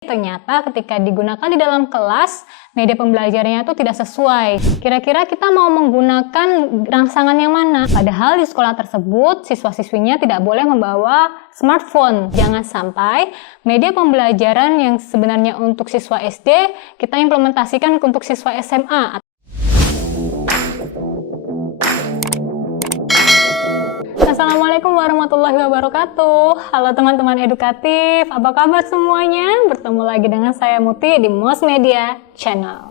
Ternyata ketika digunakan di dalam kelas, media pembelajarannya itu tidak sesuai. Kira-kira kita mau menggunakan rangsangan yang mana? Padahal di sekolah tersebut, siswa-siswinya tidak boleh membawa smartphone. Jangan sampai media pembelajaran yang sebenarnya untuk siswa SD, kita implementasikan untuk siswa SMA. Assalamualaikum warahmatullahi wabarakatuh. Halo teman-teman edukatif, apa kabar semuanya? Bertemu lagi dengan saya Muti di Mos Media Channel.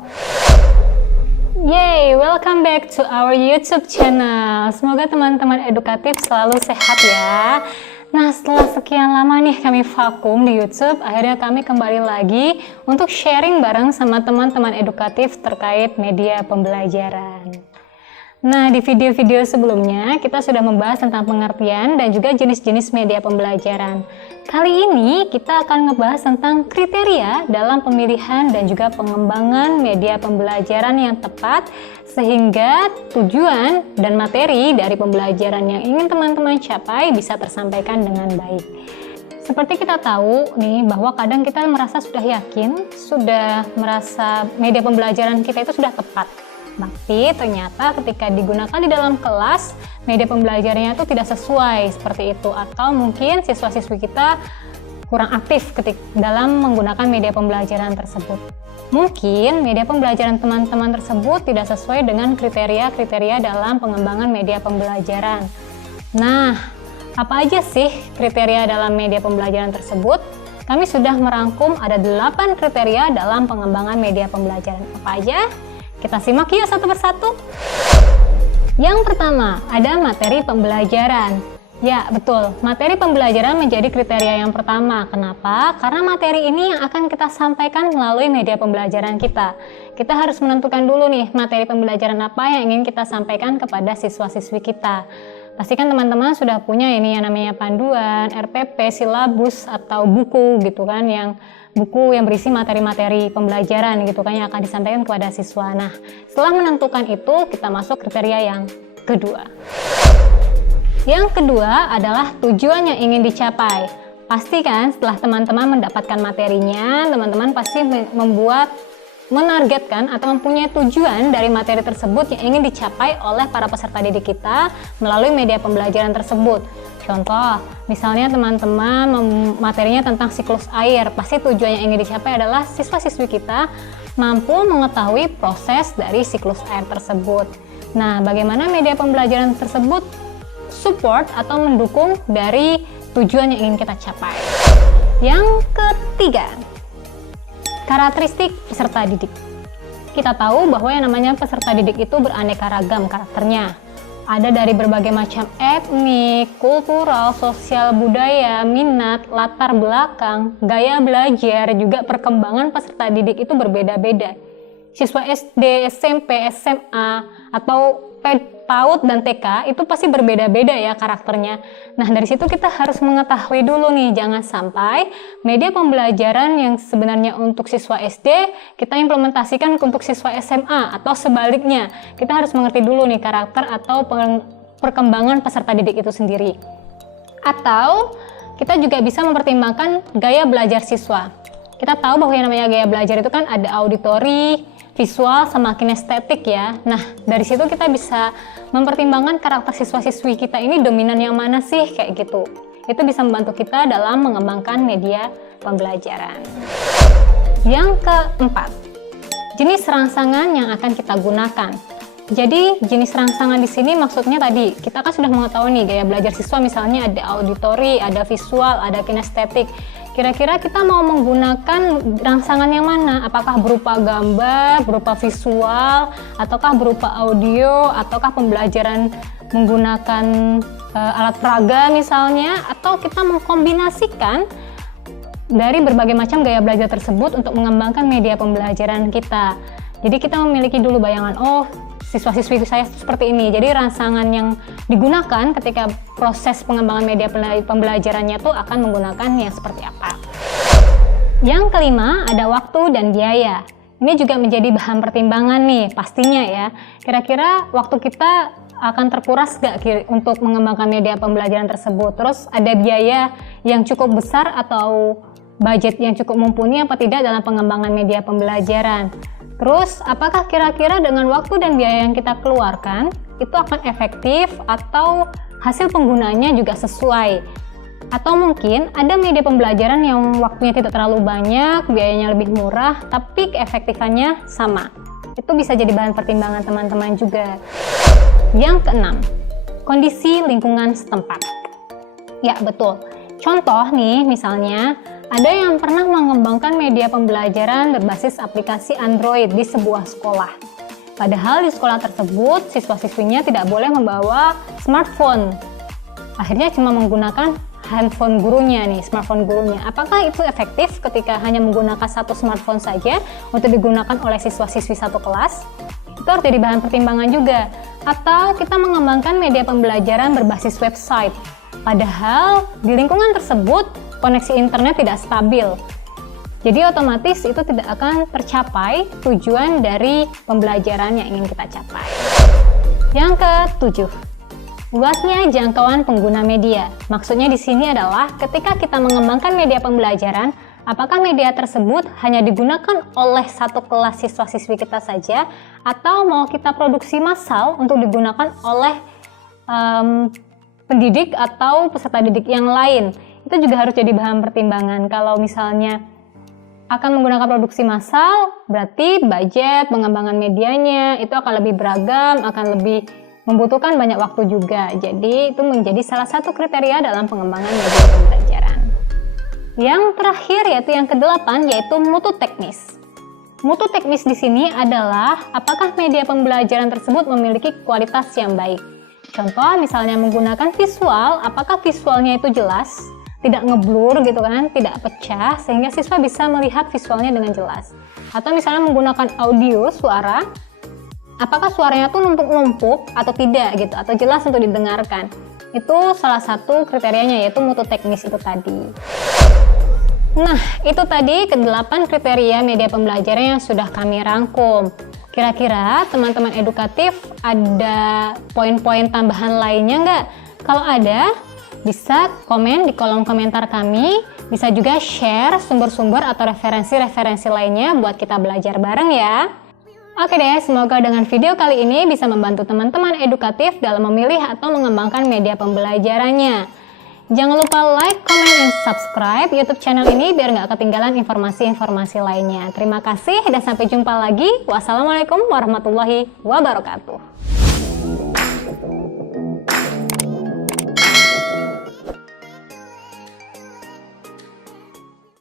Yay, welcome back to our YouTube channel. Semoga teman-teman edukatif selalu sehat ya. Nah, setelah sekian lama nih kami vakum di YouTube, akhirnya kami kembali lagi untuk sharing bareng sama teman-teman edukatif terkait media pembelajaran. Nah, di video-video sebelumnya kita sudah membahas tentang pengertian dan juga jenis-jenis media pembelajaran. Kali ini kita akan ngebahas tentang kriteria dalam pemilihan dan juga pengembangan media pembelajaran yang tepat sehingga tujuan dan materi dari pembelajaran yang ingin teman-teman capai bisa tersampaikan dengan baik. Seperti kita tahu nih bahwa kadang kita merasa sudah yakin, sudah merasa media pembelajaran kita itu sudah tepat. Tapi ternyata ketika digunakan di dalam kelas, media pembelajarannya itu tidak sesuai seperti itu. Atau mungkin siswa-siswi kita kurang aktif ketika dalam menggunakan media pembelajaran tersebut. Mungkin media pembelajaran teman-teman tersebut tidak sesuai dengan kriteria-kriteria dalam pengembangan media pembelajaran. Nah, apa aja sih kriteria dalam media pembelajaran tersebut? Kami sudah merangkum ada 8 kriteria dalam pengembangan media pembelajaran. Apa aja? Kita simak yuk satu persatu. Yang pertama, ada materi pembelajaran. Ya, betul. Materi pembelajaran menjadi kriteria yang pertama. Kenapa? Karena materi ini yang akan kita sampaikan melalui media pembelajaran kita. Kita harus menentukan dulu nih, materi pembelajaran apa yang ingin kita sampaikan kepada siswa-siswi kita. Pastikan teman-teman sudah punya ini yang namanya panduan, RPP, silabus, atau buku gitu kan, buku yang berisi materi-materi pembelajaran gitu kan yang akan disampaikan kepada siswa. Nah, setelah menentukan itu, kita masuk kriteria yang kedua. Yang kedua adalah tujuan yang ingin dicapai. Pastikan setelah teman-teman mendapatkan materinya, teman-teman pasti menargetkan atau mempunyai tujuan dari materi tersebut yang ingin dicapai oleh para peserta didik kita melalui media pembelajaran tersebut. Contoh, misalnya teman-teman materinya tentang siklus air, pasti tujuan yang ingin dicapai adalah siswa-siswi kita mampu mengetahui proses dari siklus air tersebut. Nah, bagaimana media pembelajaran tersebut support atau mendukung dari tujuan yang ingin kita capai. Yang ketiga, karakteristik peserta didik. Kita tahu bahwa yang namanya peserta didik itu beraneka ragam karakternya. Ada dari berbagai macam etnik, kultural, sosial, budaya, minat, latar belakang, gaya belajar, juga perkembangan peserta didik itu berbeda-beda. Siswa SD, SMP, SMA, atau PAUD dan TK itu pasti berbeda-beda ya karakternya. Nah, dari situ kita harus mengetahui dulu nih, jangan sampai media pembelajaran yang sebenarnya untuk siswa SD kita implementasikan untuk siswa SMA atau sebaliknya. Kita harus mengerti dulu nih karakter atau perkembangan peserta didik itu sendiri. Atau kita juga bisa mempertimbangkan gaya belajar siswa. Kita tahu bahwa yang namanya gaya belajar itu kan ada auditori, visual, sama kinestetik ya. Nah, dari situ kita bisa mempertimbangkan karakter siswa-siswi kita ini dominan yang mana sih, kayak gitu. Itu bisa membantu kita dalam mengembangkan media pembelajaran. Yang keempat, jenis rangsangan yang akan kita gunakan. Jadi, jenis rangsangan di sini maksudnya tadi, kita kan sudah mengetahui nih gaya belajar siswa, misalnya ada auditori, ada visual, ada kinestetik. Kira-kira kita mau menggunakan rangsangan yang mana? Apakah berupa gambar, berupa visual, ataukah berupa audio, ataukah pembelajaran menggunakan alat peraga misalnya, atau kita mengkombinasikan dari berbagai macam gaya belajar tersebut untuk mengembangkan media pembelajaran kita. Jadi kita memiliki dulu bayangan, oh siswa-siswi saya seperti ini. Jadi rangsangan yang digunakan ketika proses pengembangan media pembelajarannya itu akan menggunakan yang seperti apa. Yang kelima, ada waktu dan biaya. Ini juga menjadi bahan pertimbangan nih pastinya ya. Kira-kira waktu kita akan terkuras gak untuk mengembangkan media pembelajaran tersebut. Terus ada biaya yang cukup besar atau budget yang cukup mumpuni apa tidak dalam pengembangan media pembelajaran. Terus, apakah kira-kira dengan waktu dan biaya yang kita keluarkan itu akan efektif atau hasil penggunaannya juga sesuai? Atau mungkin ada media pembelajaran yang waktunya tidak terlalu banyak, biayanya lebih murah, tapi keefektifannya sama. Itu bisa jadi bahan pertimbangan teman-teman juga. Yang keenam, kondisi lingkungan setempat. Ya, betul. Contoh nih, misalnya, ada yang pernah mengembangkan media pembelajaran berbasis aplikasi Android di sebuah sekolah. Padahal di sekolah tersebut, siswa-siswinya tidak boleh membawa smartphone. Akhirnya cuma menggunakan handphone gurunya nih, smartphone gurunya. Apakah itu efektif ketika hanya menggunakan satu smartphone saja untuk digunakan oleh siswa-siswi satu kelas? Itu harus jadi bahan pertimbangan juga. Atau kita mengembangkan media pembelajaran berbasis website. Padahal di lingkungan tersebut koneksi internet tidak stabil. Jadi otomatis itu tidak akan tercapai tujuan dari pembelajaran yang ingin kita capai. Yang ketujuh, luasnya jangkauan pengguna media. Maksudnya di sini adalah ketika kita mengembangkan media pembelajaran, apakah media tersebut hanya digunakan oleh satu kelas siswa-siswi kita saja, atau mau kita produksi massal untuk digunakan oleh pendidik atau peserta didik yang lain. Itu juga harus jadi bahan pertimbangan. Kalau misalnya akan menggunakan produksi massal, berarti budget pengembangan medianya itu akan lebih beragam, akan lebih membutuhkan banyak waktu juga. Jadi itu menjadi salah satu kriteria dalam pengembangan media pembelajaran. Yang terakhir yaitu yang kedelapan, yaitu mutu teknis. Mutu teknis di sini adalah apakah media pembelajaran tersebut memiliki kualitas yang baik. Contoh misalnya menggunakan visual, apakah visualnya itu jelas, tidak ngeblur gitu kan, tidak pecah, sehingga siswa bisa melihat visualnya dengan jelas. Atau misalnya menggunakan audio, suara, apakah suaranya tuh numpuk-numpuk atau tidak gitu, atau jelas untuk didengarkan. Itu salah satu kriterianya, yaitu mutu teknis itu tadi. Nah, itu tadi ke-8 kriteria media pembelajaran yang sudah kami rangkum. Kira-kira teman-teman edukatif ada poin-poin tambahan lainnya nggak? Kalau ada, bisa komen di kolom komentar kami, bisa juga share sumber-sumber atau referensi-referensi lainnya buat kita belajar bareng ya. Oke deh, semoga dengan video kali ini bisa membantu teman-teman edukatif dalam memilih atau mengembangkan media pembelajarannya. Jangan lupa like, comment, dan subscribe YouTube channel ini biar nggak ketinggalan informasi-informasi lainnya. Terima kasih dan sampai jumpa lagi. Wassalamualaikum warahmatullahi wabarakatuh.